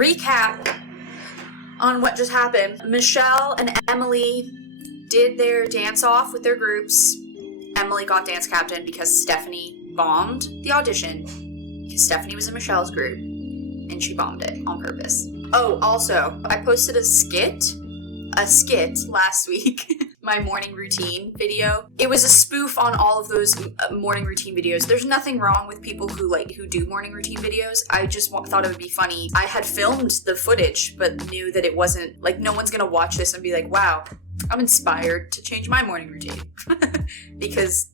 recap on what just happened. Michelle and Emily did their dance off with their groups. Emily got dance captain because Stephanie bombed the audition because Stephanie was in Michelle's group and she bombed it on purpose. Oh, also, I posted a skit last week. My morning routine video. It was a spoof on all of those morning routine videos. There's nothing wrong with people who do morning routine videos. I just thought it would be funny. I had filmed the footage, but knew that it wasn't, like, no one's gonna watch this and be like, wow, I'm inspired to change my morning routine. Because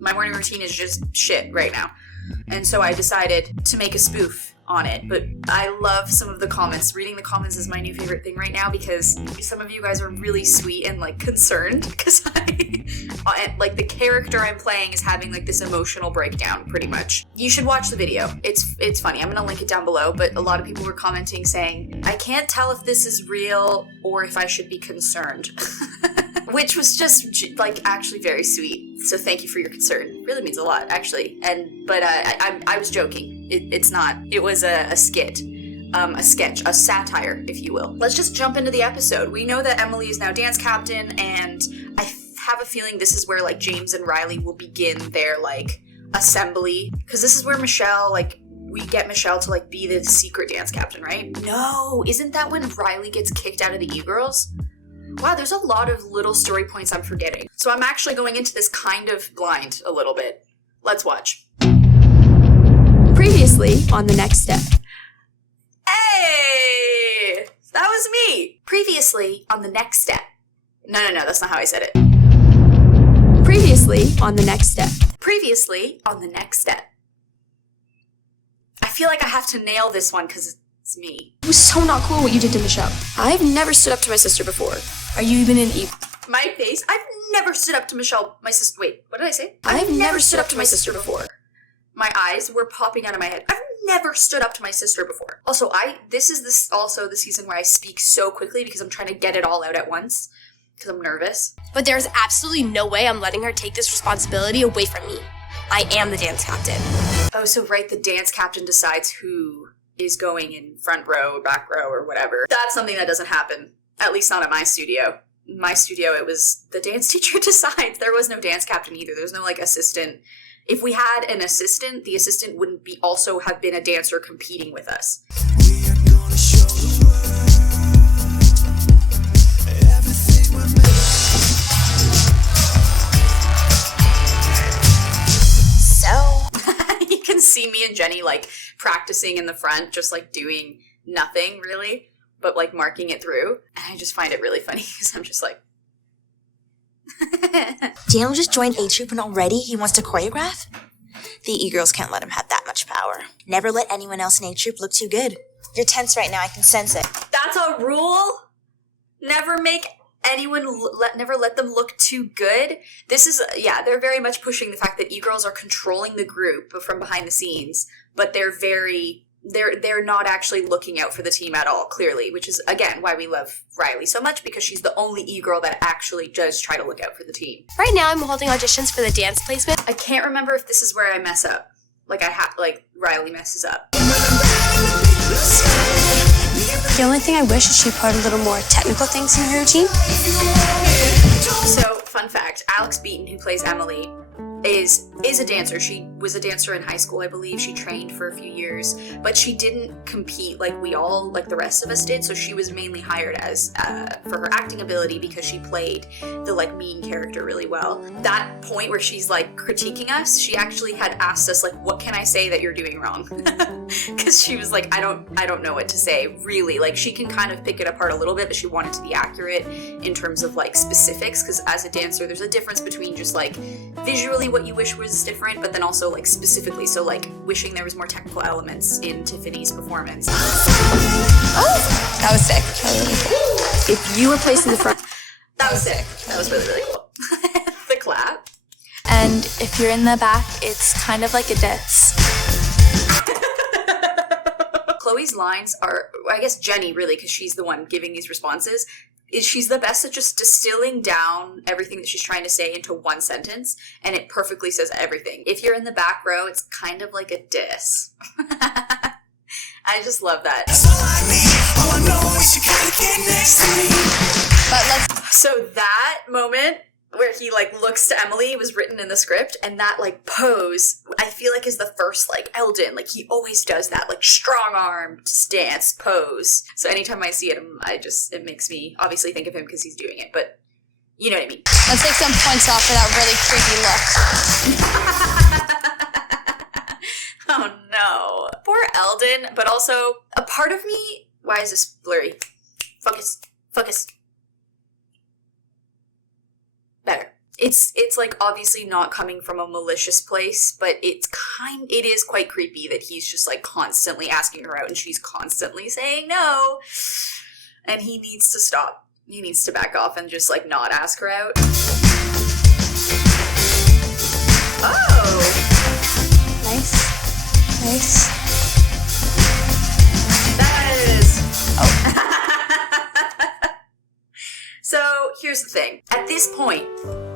my morning routine is just shit right now. And so I decided to make a spoof on it. But I love some of the comments. Reading the comments is my new favorite thing right now because some of you guys are really sweet and like concerned because like the character I'm playing is having like this emotional breakdown pretty much. You should watch the video. It's funny. I'm gonna link it down below, but a lot of people were commenting saying, I can't tell if this is real or if I should be concerned. Which was just like actually very sweet. So thank you for your concern. It really means a lot, actually. But I was joking. It's not. It was a skit, a sketch, a satire, if you will. Let's just jump into the episode. We know that Emily is now dance captain, and I have a feeling this is where like James and Riley will begin their like assembly, because this is where Michelle, like, we get Michelle to like be the secret dance captain, right? No, isn't that when Riley gets kicked out of the E-Girls? Wow, there's a lot of little story points I'm forgetting. So I'm actually going into this kind of blind a little bit. Let's watch. Previously on The Next Step. Hey! That was me! Previously on The Next Step. No, that's not how I said it. Previously on The Next Step. Previously on The Next Step. I feel like I have to nail this one because it's me. It was so not cool what you did to Michelle. I've never stood up to my sister before. Are you even an My face? I've never stood up to Michelle, my sister. Wait, what did I say? I've never stood up to my sister before. My eyes were popping out of my head. I've never stood up to my sister before. Also, this is also the season where I speak so quickly because I'm trying to get it all out at once because I'm nervous. But there's absolutely no way I'm letting her take this responsibility away from me. I am the dance captain. Oh, so right, the dance captain decides who is going in front row or back row or whatever. That's something that doesn't happen, at least not at my studio. In my studio, it was the dance teacher decides. There was no dance captain either. There's no like assistant. If we had an assistant, the assistant wouldn't also have been a dancer competing with us. So you can see me and Jenny like practicing in the front, just like doing nothing really, but like marking it through. And I just find it really funny because I'm just like, Daniel just joined A Troop and already he wants to choreograph? The E-Girls can't let him have that much power. Never let anyone else in A Troop look too good. You're tense right now, I can sense it. That's a rule? Never make anyone, never let them look too good? This is, yeah, they're very much pushing the fact that E-Girls are controlling the group from behind the scenes, but they're not actually looking out for the team at all, clearly, which is, again, why we love Riley so much, because she's the only E-Girl that actually does try to look out for the team. Right now I'm holding auditions for the dance placement. I can't remember if this is where I mess up. Like, Riley messes up. The only thing I wish is she put a little more technical things in her routine. So, fun fact, Alex Beaton, who plays Emily, is a dancer. She was a dancer in high school, I believe. She trained for a few years, but she didn't compete like we all, like the rest of us did, so she was mainly hired as for her acting ability because she played the like mean character really well. That point where she's like critiquing us, she actually had asked us like, what can I say that you're doing wrong? Because she was like, I don't know what to say, really. Like, she can kind of pick it apart a little bit, but she wanted to be accurate in terms of like specifics, because as a dancer there's a difference between just like visually what you wish was different, but then also like specifically, so like wishing there was more technical elements in Tiffany's performance. Oh, that was sick. If you were placed in the front, that was sick. That was really, really cool. The clap. And if you're in the back, it's kind of like a diss. Chloe's lines are, I guess Jenny really, because she's the one giving these responses, she's the best at just distilling down everything that she's trying to say into one sentence, and it perfectly says everything. If you're in the back row, it's kind of like a diss. I just love that. But let's. So that moment where he like looks to Emily was written in the script, and that like pose I feel like is the first like Eldon, like he always does that like strong-armed stance pose. So anytime I see it, it makes me obviously think of him because he's doing it, but you know what I mean. Let's take some points off for that really creepy look. Oh no. Poor Eldon, but also a part of me, why is this blurry? Focus. Better. It's like obviously not coming from a malicious place, but it is quite creepy that he's just like constantly asking her out and she's constantly saying no. And he needs to stop. He needs to back off and just like not ask her out. Oh! Nice. That is. Oh. So here's the thing. At this point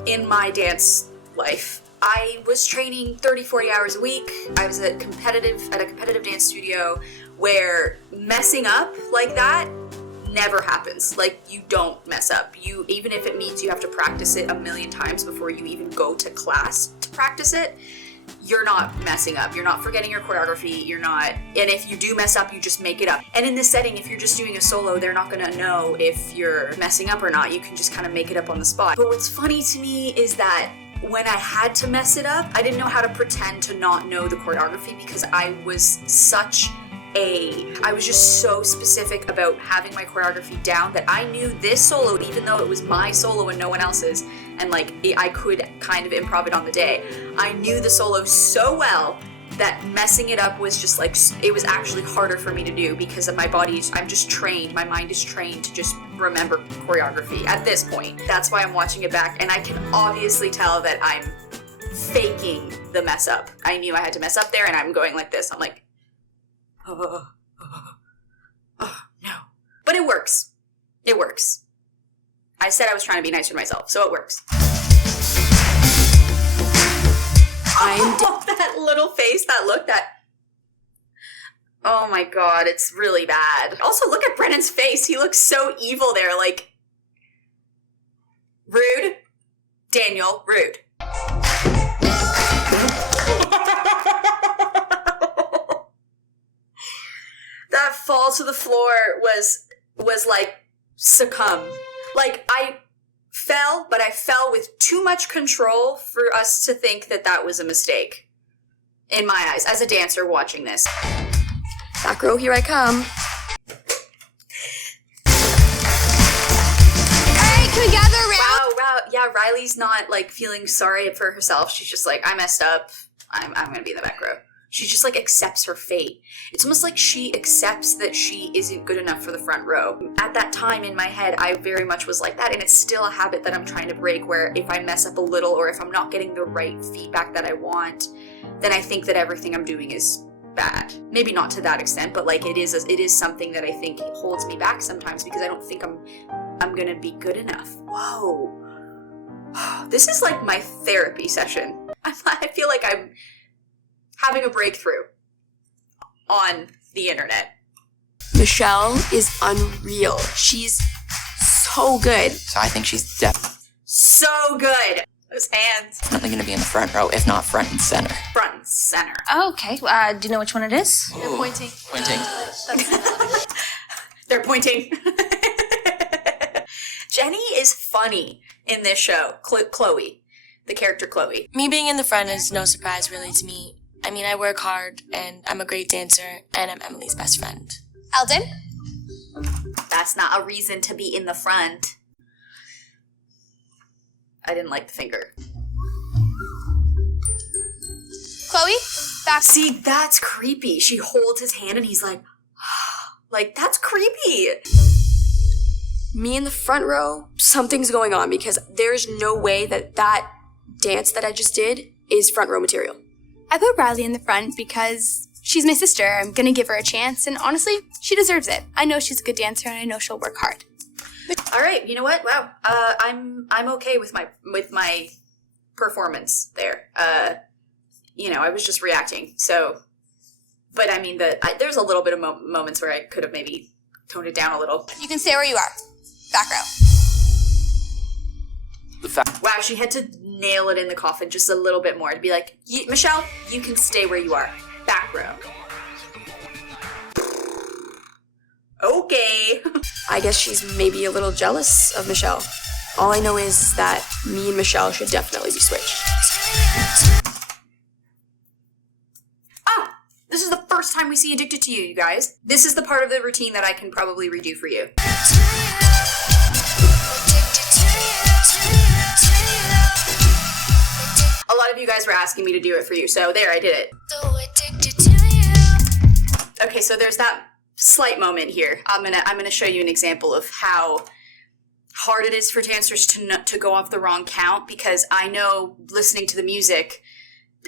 in my dance life, I was training 30, 40 hours a week. I was at a competitive dance studio where messing up like that never happens. Like, you don't mess up. Even if it means you have to practice it a million times before you even go to class to practice it, you're not messing up. You're not forgetting your choreography. And if you do mess up, you just make it up. And in this setting, if you're just doing a solo, they're not gonna know if you're messing up or not. You can just kind of make it up on the spot. But what's funny to me is that when I had to mess it up, I didn't know how to pretend to not know the choreography because I was just so specific about having my choreography down that I knew this solo, even though it was my solo and no one else's, and like I could kind of improv it on the day. I knew the solo so well that messing it up was just like, it was actually harder for me to do because of my I'm just trained, my mind is trained to just remember choreography at this point. That's why I'm watching it back, and I can obviously tell that I'm faking the mess up. I knew I had to mess up there, and I'm going like this. I'm like, oh no. But it works. It works. I said I was trying to be nicer to myself, so it works. That little face, that look, oh my god, it's really bad. Also, look at Brennan's face. He looks so evil there, like, rude. Daniel, rude. That fall to the floor was like succumb. Like, I fell, but I fell with too much control for us to think that was a mistake. In my eyes, as a dancer watching this. Back row, here I come. Alright, can we gather around? Wow, yeah, Riley's not, like, feeling sorry for herself. She's just like, I messed up. I'm gonna be in the back row. She just, like, accepts her fate. It's almost like she accepts that she isn't good enough for the front row. At that time in my head, I very much was like that, and it's still a habit that I'm trying to break, where if I mess up a little or if I'm not getting the right feedback that I want, then I think that everything I'm doing is bad. Maybe not to that extent, but like it is something that I think holds me back sometimes because I don't think I'm gonna be good enough. Whoa. This is like my therapy session. I feel like I'm having a breakthrough on the internet. Michelle is unreal. She's so good. So I think she's definitely So good. Those hands. going to be in the front row, if not front and center. Front and center. Oh, okay. Do you know which one it is? They're pointing. Pointing. They're pointing. Jenny is funny in this show. Chloe. The character Chloe. Me being in the front is no surprise really to me. I mean, I work hard, and I'm a great dancer, and I'm Emily's best friend. Eldon? That's not a reason to be in the front. I didn't like the finger. Chloe? Back. See, that's creepy. She holds his hand and he's like, like, that's creepy. Me in the front row, something's going on because there's no way that dance that I just did is front row material. I put Riley in the front because she's my sister. I'm gonna give her a chance, and honestly, she deserves it. I know she's a good dancer, and I know she'll work hard. All right, you know what? Wow, I'm okay with my performance there. I was just reacting, so But I mean, there's a little bit of moments where I could have maybe toned it down a little. You can stay where you are. Back row. Wow, she had to nail it in the coffin just a little bit more to be like, Michelle, you can stay where you are. Back row. Okay. I guess she's maybe a little jealous of Michelle. All I know is that me and Michelle should definitely be switched. This is the first time we see Addicted to You, you guys. This is the part of the routine that I can probably redo for you. A lot of you guys were asking me to do it for you, so there, I did it. Okay, so there's that slight moment here. I'm gonna show you an example of how hard it is for dancers to go off the wrong count, because I know listening to the music,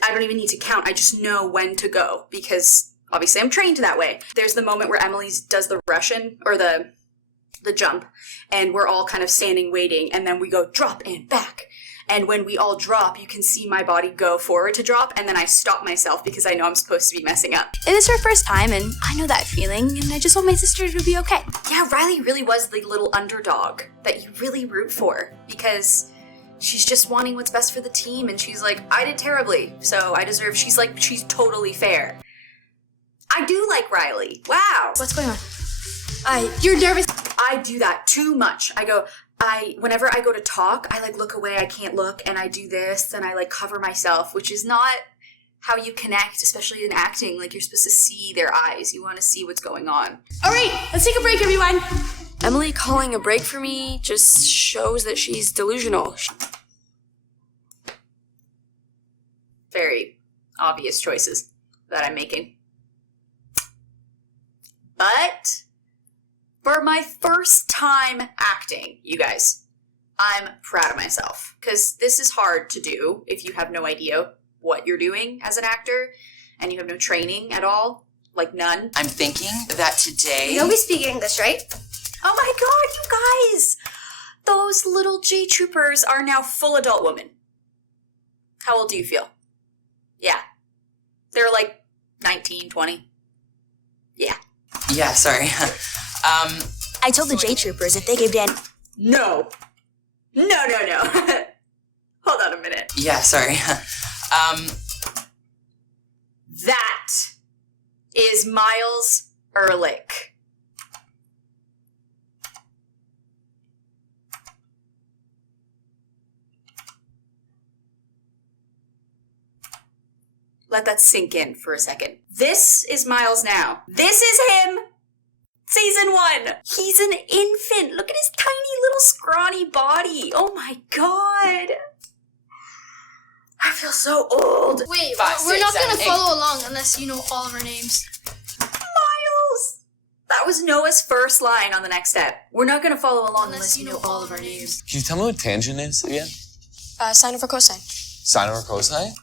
I don't even need to count. I just know when to go because obviously I'm trained that way. There's the moment where Emily does the Russian or the jump, and we're all kind of standing waiting, and then we go drop and back. And when we all drop, you can see my body go forward to drop, and then I stop myself because I know I'm supposed to be messing up. It is her first time, and I know that feeling, and I just want my sister to be okay. Yeah, Riley really was the little underdog that you really root for because she's just wanting what's best for the team, and she's like, I did terribly, so I deserve. She's totally fair. I do like Riley. Wow. What's going on? You're nervous. I do that too much. Whenever I go to talk, I look away, I can't look, and I do this, and I cover myself, which is not how you connect, especially in acting. You're supposed to see their eyes. You want to see what's going on. All right, let's take a break, everyone. Emily calling a break for me just shows that she's delusional. Very obvious choices that I'm making. But for my first time acting, you guys, I'm proud of myself because this is hard to do if you have no idea what you're doing as an actor and you have no training at all, none. I'm thinking that today... You speak English, right? Oh my god, you guys! Those little J-troopers are now full adult women. How old do you feel? Yeah. They're 19, 20. Yeah. Yeah, sorry. I told the J-Troopers if they gave Dan... No. No. Hold on a minute. Yeah, sorry. That is Miles Ehrlich. Let that sink in for a second. This is Miles now. This is him! Season 1! He's an infant! Look at his tiny little scrawny body! Oh my god! I feel so old! Wait, 5, we're 6, not 7, gonna 8. follow along unless you know all of our names. Miles! That was Noah's first line on the next step. We're not gonna follow along unless you know all of our names. Can you tell me what tangent is again? Sine over cosine. Sine over cosine?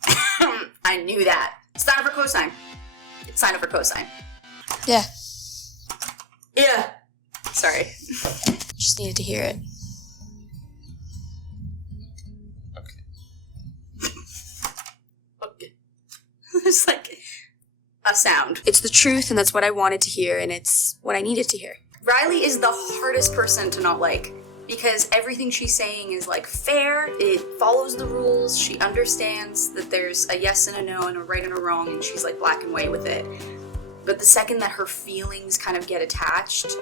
I knew that. Sine over cosine. Sine over cosine. Yeah. Yeah. Sorry. Just needed to hear it. Okay. It's a sound. It's the truth, and that's what I wanted to hear, and it's what I needed to hear. Riley is the hardest person to not like because everything she's saying is fair. It follows the rules. She understands that there's a yes and a no and a right and a wrong, and she's black and white with it. But the second that her feelings kind of get attached,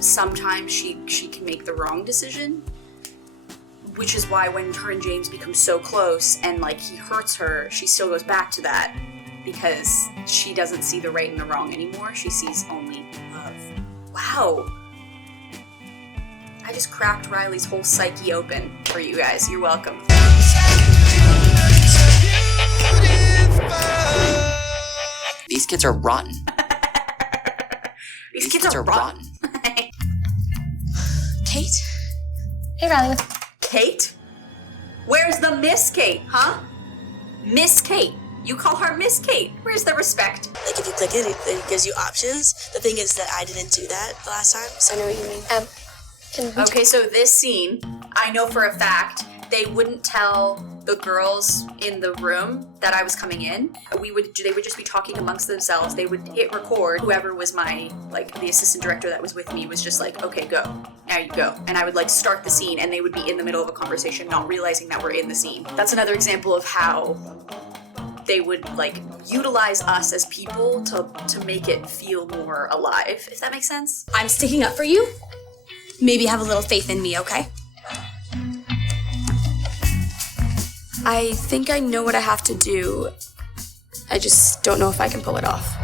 sometimes she can make the wrong decision, which is why when her and James become so close and he hurts her, she still goes back to that because she doesn't see the right and the wrong anymore. She sees only love. Wow. I just cracked Riley's whole psyche open for you guys. You're welcome. These kids are rotten. These kids are rotten. Kate? Hey, Riley. Kate? Where's the Miss Kate, huh? Miss Kate. You call her Miss Kate. Where's the respect? If you click it, it gives you options. The thing is that I didn't do that the last time, so I know what you mean. Okay, so this scene, I know for a fact, they wouldn't tell the girls in the room that I was coming in, they would just be talking amongst themselves. They would hit record. Whoever was my, like, the assistant director that was with me was just like, okay, go. Now you go. And I would, like, start the scene, and they would be in the middle of a conversation, not realizing that we're in the scene. That's another example of how they would, like, utilize us as people to make it feel more alive, if that makes sense. I'm sticking up for you. Maybe have a little faith in me, okay? I think I know what I have to do. I just don't know if I can pull it off.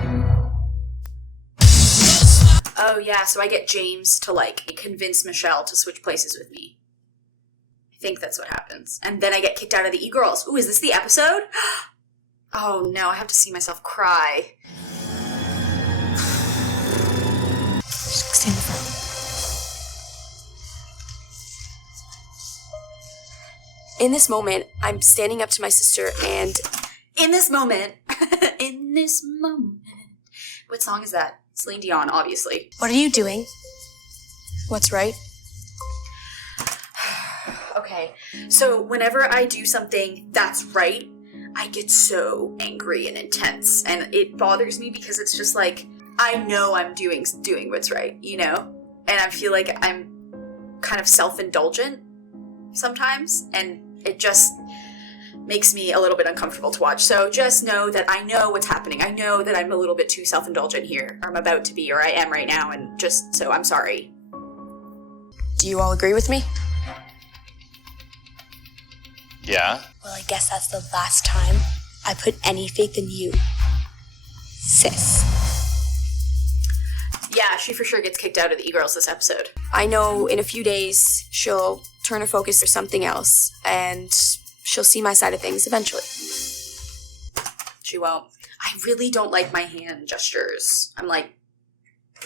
Oh yeah, so I get James to, like, convince Michelle to switch places with me. I think that's what happens. And then I get kicked out of the E-Girls. Ooh, is this the episode? Oh no, I have to see myself cry. Stay in the front. In this moment, I'm standing up to my sister and... In this moment. What song is that? Celine Dion, obviously. What are you doing? What's right? Okay, so whenever I do something that's right, I get so angry and intense, and it bothers me because it's just like, I know I'm doing what's right, you know? And I feel like I'm kind of self-indulgent sometimes, and it just makes me a little bit uncomfortable to watch. So just know that I know what's happening. I know that I'm a little bit too self-indulgent here, or I'm about to be, or I am right now, and just, so I'm sorry. Do you all agree with me? Yeah? Well, I guess that's the last time I put any faith in you, sis. Yeah, she for sure gets kicked out of the E-Girls this episode. I know in a few days she'll turn her focus to something else, and she'll see my side of things eventually. She won't. I really don't like my hand gestures. I'm like,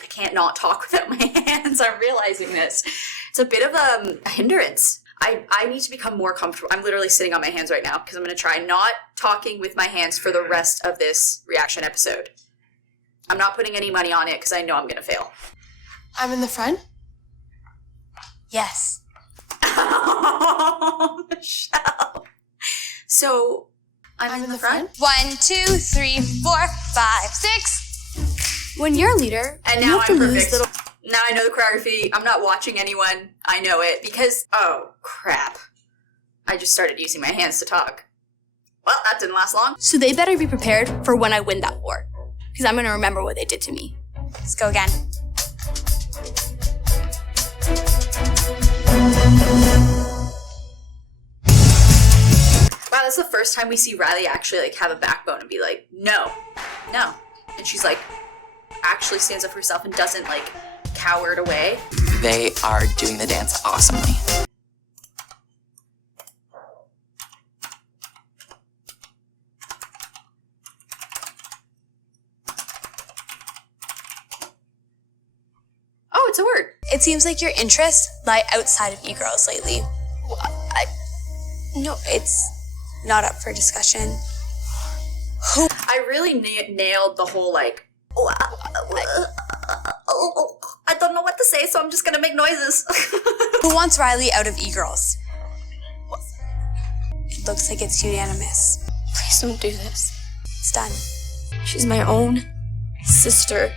I can't not talk without my hands. I'm realizing this. It's a bit of a hindrance. I need to become more comfortable. I'm literally sitting on my hands right now because I'm going to try not talking with my hands for the rest of this reaction episode. I'm not putting any money on it because I know I'm going to fail. I'm in the front. Yes. Oh, Michelle. So, I'm in the front? 1, 2, 3, 4, 5, 6. When you're a leader, And you now have to I'm lose perfect. little. Now I know the choreography. I'm not watching anyone. I know it because, oh, crap. I just started using my hands to talk. Well, that didn't last long. So they better be prepared for when I win that war. Because I'm going to remember what they did to me. Let's go again. Wow, that's the first time we see Riley actually, like, have a backbone and be like, no. And she's like, actually stands up for herself and doesn't, like, cower it away. They are doing the dance awesomely. Oh, it's a word. It seems like your interests lie outside of e-girls lately. No, it's not up for discussion. I really nailed the whole, like, I don't know what to say, so I'm just gonna make noises. Who wants Riley out of e-girls? It looks like it's unanimous. Please don't do this. It's done. She's my own sister,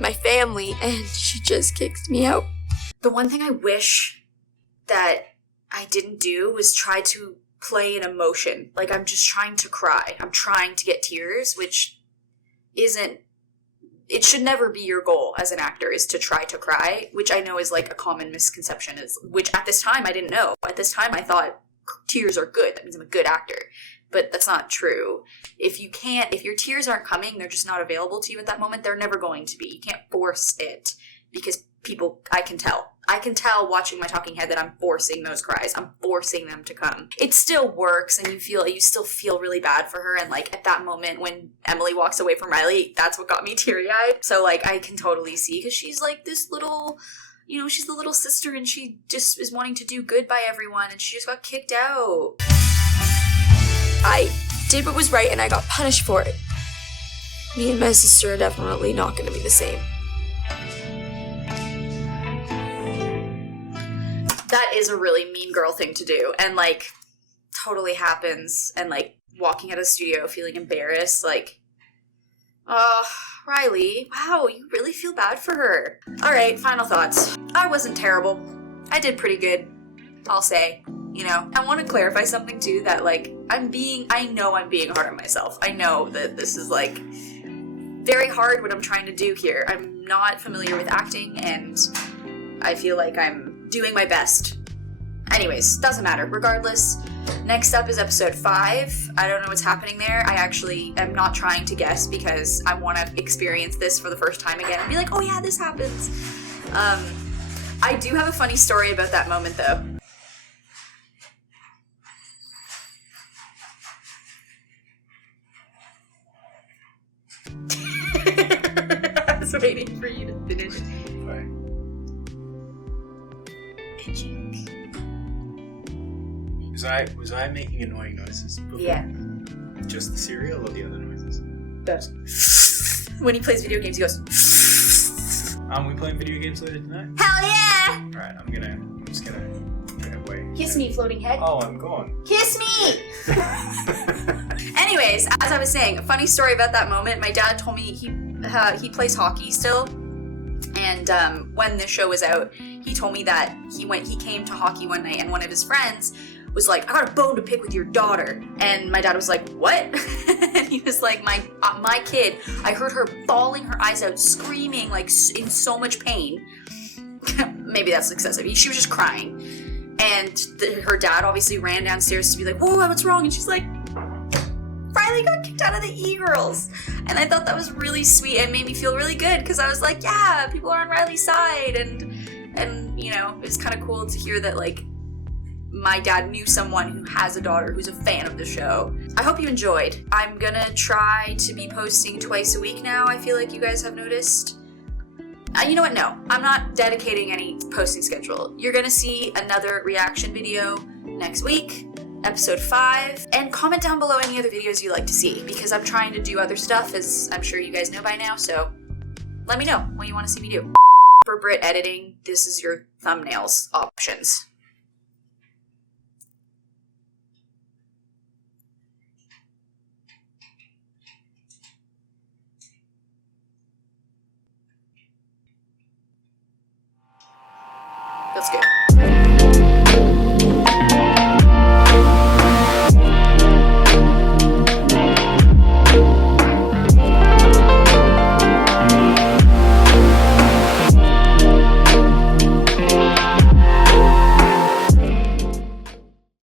my family, and she just kicked me out. The one thing I wish that I didn't do was try to play an emotion. Like, I'm just trying to cry. I'm trying to get tears, which isn't... It should never be your goal as an actor, is to try to cry, which I know is, like, a common misconception, which at this time I didn't know. At this time I thought tears are good. That means I'm a good actor. But that's not true. If your tears aren't coming, they're just not available to you at that moment, they're never going to be. You can't force it, because I can tell watching my talking head that I'm forcing those cries. I'm forcing them to come. It still works, and you still feel really bad for her, and, like, at that moment when Emily walks away from Riley, that's what got me teary-eyed. So, like, I can totally see, because she's, like, this little, you know, she's the little sister, and she just is wanting to do good by everyone, and she just got kicked out. I did what was right and I got punished for it. Me and my sister are definitely not going to be the same. That is a really mean girl thing to do, and, like, totally happens and like walking out of the studio feeling embarrassed, like, oh, Riley, wow, you really feel bad for her. All right, final thoughts. I wasn't terrible. I did pretty good, I'll say. You know, I want to clarify something too, that like, I know I'm being hard on myself. I know that this is like very hard what I'm trying to do here. I'm not familiar with acting and I feel like I'm doing my best. Anyways, doesn't matter. Regardless, next up is episode 5. I don't know what's happening there. I actually am not trying to guess because I want to experience this for the first time again and be like, oh yeah, this happens. I do have a funny story about that moment though. I was waiting for you to finish. Sorry. Was I making annoying noises before? Yeah. Just the cereal or the other noises? When he plays video games, he goes. Aren't we playing video games later tonight? Hell yeah! Alright, I'm just gonna get away. Kiss me, floating head. Oh, I'm gone. Kiss me! Anyways, as I was saying, a funny story about that moment. My dad told me he plays hockey still, and when the show was out, he told me that he came to hockey one night, and one of his friends was like, I got a bone to pick with your daughter. And my dad was like, what? And he was like, my kid, I heard her bawling her eyes out, screaming like in so much pain. Maybe that's excessive. She was just crying. And her dad obviously ran downstairs to be like, whoa, what's wrong? And she's like, Riley got kicked out of the E-Girls. And I thought that was really sweet and made me feel really good because I was like, yeah, people are on Riley's side. And you know, it's kind of cool to hear that like my dad knew someone who has a daughter who's a fan of the show. I hope you enjoyed. I'm gonna try to be posting twice a week now, I feel like you guys have noticed. You know what? No, I'm not dedicating any posting schedule. You're gonna see another reaction video next week, episode 5, and comment down below any other videos you'd like to see because I'm trying to do other stuff, as I'm sure you guys know by now, so let me know what you want to see me do. For Brit editing, this is your thumbnails options.